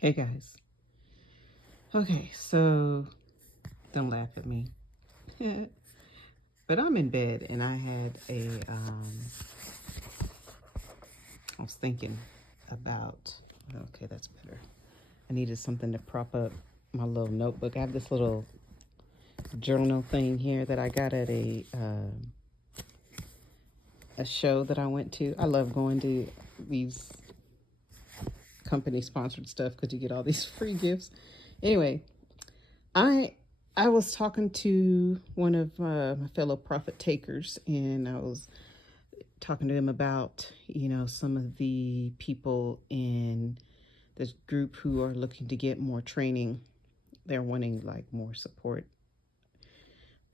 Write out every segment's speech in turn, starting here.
Hey guys. Okay, so don't laugh at me. But I'm in bed and I had I was thinking about, okay, that's better. I needed something to prop up my little notebook. I have this little journal thing here that I got at a show that I went to. I love going to these company sponsored stuff because you get all these free gifts. Anyway, I I was talking to one of my fellow profit takers, and I was talking to him about some of the people in this group who are looking to get more training. They're wanting like more support.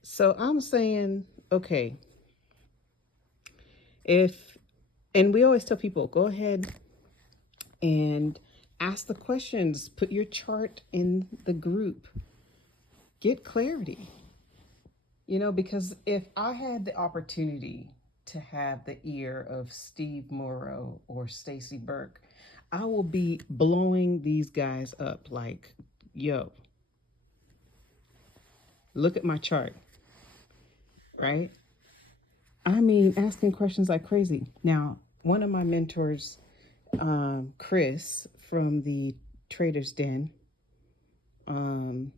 So I'm saying, okay, if and we always tell people go ahead and ask the questions, put your chart in the group, get clarity. Because if I had the opportunity to have the ear of Steve Morrow or Stacy Burke, I will be blowing these guys up like, yo, look at my chart, right? I mean, asking questions like crazy. Now, one of my mentors, Chris from the Trader's Den, um,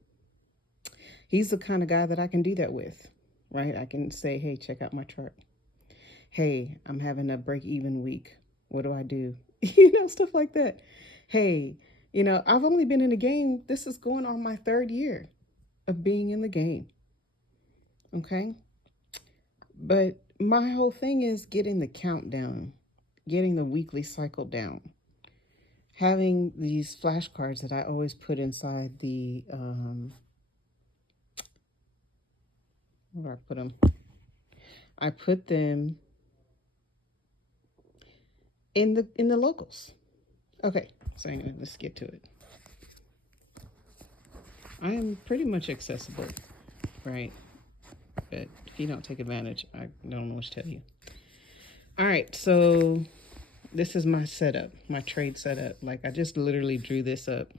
he's the kind of guy that I can do that with, right? I can say, hey, check out my chart. Hey, I'm having a break even week. What do I do? Stuff like that. Hey, I've only been in the game. This is going on my third year of being in the game. Okay. But my whole thing is getting the countdown, getting the weekly cycle down, having these flashcards that I always put inside where do I put them? I put them in the locals. Okay. So anyway, let's get to it. I am pretty much accessible, right? But if you don't take advantage, I don't know what to tell you. All right, so this is my setup, my trade setup. Like I just literally drew this up.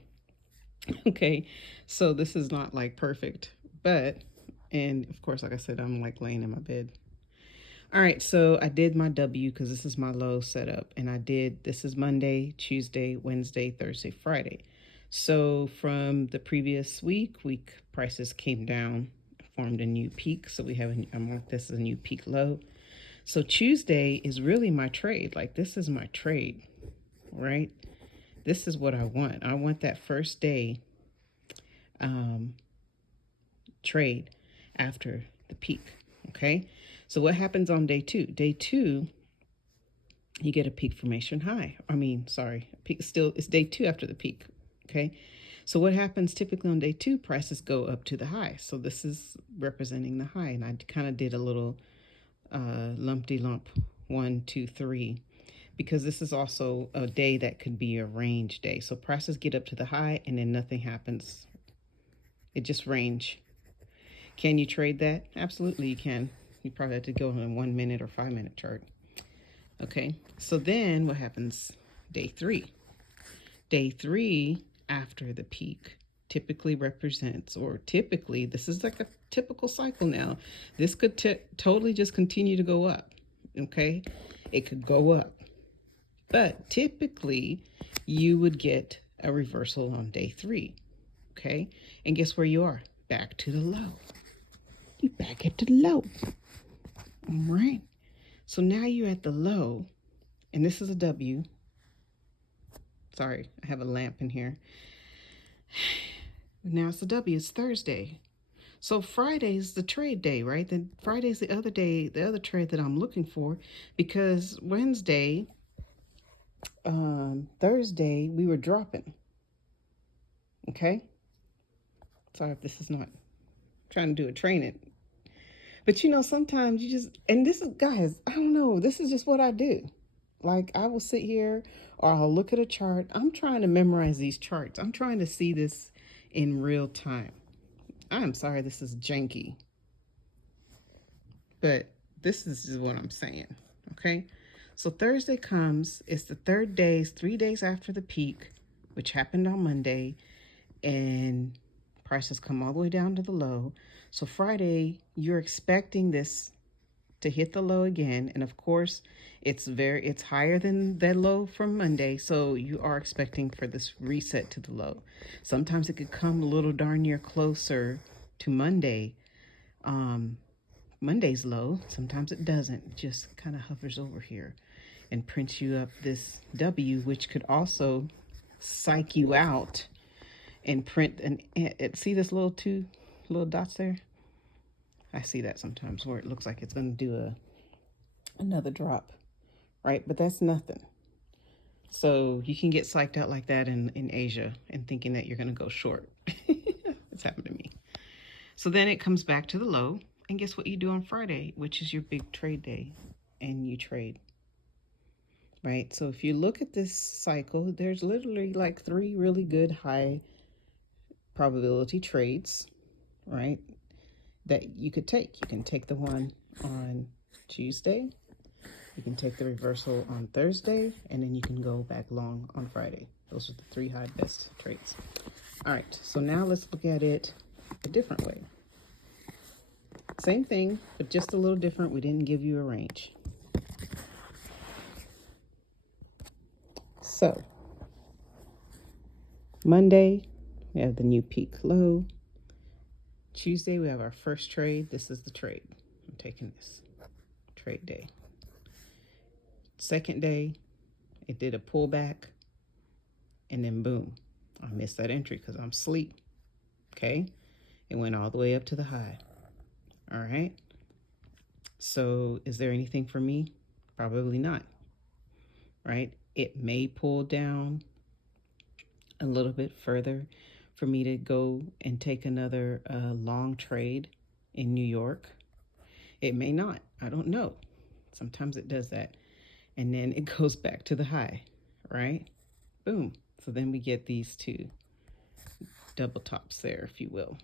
Okay, so this is not like perfect, but, and of course, like I said, I'm like laying in my bed. All right, so I did my W because this is my low setup, and this is Monday, Tuesday, Wednesday, Thursday, Friday. So from the previous week prices came down, formed a new peak. So I marked this as a new peak low. So Tuesday is really my trade. Like this is my trade, right? This is what I want. I want that first day trade after the peak. Okay. So what happens on day two? Day two, you get a peak formation high. Peak still, it's day two after the peak. Okay. So what happens typically on day two? Prices go up to the high. So this is representing the high. And I kind of did a little lump 1, 2, 3, because this is also a day that could be a range day. So prices get up to the high and then nothing happens. It just range. Can you trade that? Absolutely you can. You probably have to go on a 1 minute or 5 minute chart. Okay, so then what happens? Day three. Day three after the peak typically represents, or typically, this is like a typical cycle now. This could totally just continue to go up. Okay, it could go up, but typically you would get a reversal on day three. Okay, and guess where you are? Back to the low. You back at the low. All right. So now you're at the low, and this is a W. Sorry, I have a lamp in here. Now it's a W. It's Thursday. So Friday's the trade day, right? Then Friday's the other day, the other trade that I'm looking for, because Wednesday, Thursday, we were dropping. Okay. Sorry if this is not trying to do a training. But sometimes you just, and this is, guys, I don't know, this is just what I do. Like I will sit here or I'll look at a chart. I'm trying to memorize these charts. I'm trying to see this in real time. I'm sorry this is janky, but this is what I'm saying. Okay. So Thursday comes, it's the third day, it's 3 days after the peak. which happened on Monday, and prices come all the way down to the low. So Friday, you're expecting this to hit the low again, and of course it's higher than that low from Monday, so you are expecting for this reset to the low. Sometimes it could come a little darn near closer to Monday's low. Sometimes it doesn't. It just kind of hovers over here and prints you up this W, which could also psych you out and print see this little two little dots there. I see that sometimes where it looks like it's going to do another drop, right? But that's nothing. So you can get psyched out like that in Asia and thinking that you're going to go short. It's happened to me. So then it comes back to the low, and guess what you do on Friday, which is your big trade day, and you trade, right? So if you look at this cycle, there's literally like 3 really good high probability trades, right, that you could take. You can take the one on Tuesday, you can take the reversal on Thursday, and then you can go back long on Friday. Those are the 3 high best trades. All right, so now let's look at it a different way. Same thing, but just a little different. We didn't give you a range. So Monday, we have the new peak low. Tuesday, we have our first trade. This is the trade. I'm taking this trade day. Second day, it did a pullback, and then boom, I missed that entry because I'm asleep. Okay, it went all the way up to the high. All right, so is there anything for me? Probably not, right? It may pull down a little bit further for me to go and take another long trade in New York. It may not. I don't know. Sometimes it does that. And then it goes back to the high, right? Boom. So then we get these 2 double tops there, if you will.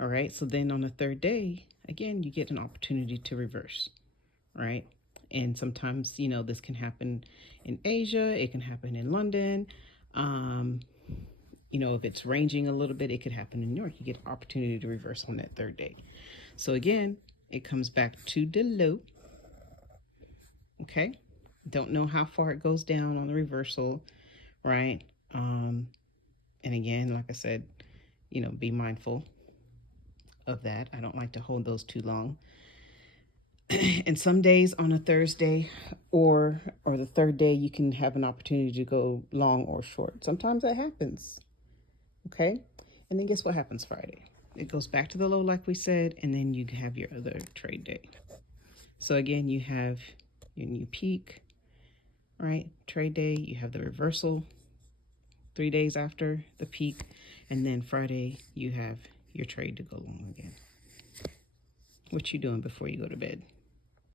All right. So then on the third day, again, you get an opportunity to reverse, right? And sometimes, this can happen in Asia. It can happen in London. If it's ranging a little bit, it could happen in New York. You get an opportunity to reverse on that third day. So again, it comes back to the low. Okay. Don't know how far it goes down on the reversal, right? And again, like I said, be mindful of that. I don't like to hold those too long. And some days on a Thursday or the third day, you can have an opportunity to go long or short. Sometimes that happens. Okay. And then guess what happens Friday? It goes back to the low, like we said, and then you have your other trade day. So again, you have your new peak, right? Trade day, you have the reversal 3 days after the peak, and then Friday, you have your trade to go long again. What you doing before you go to bed?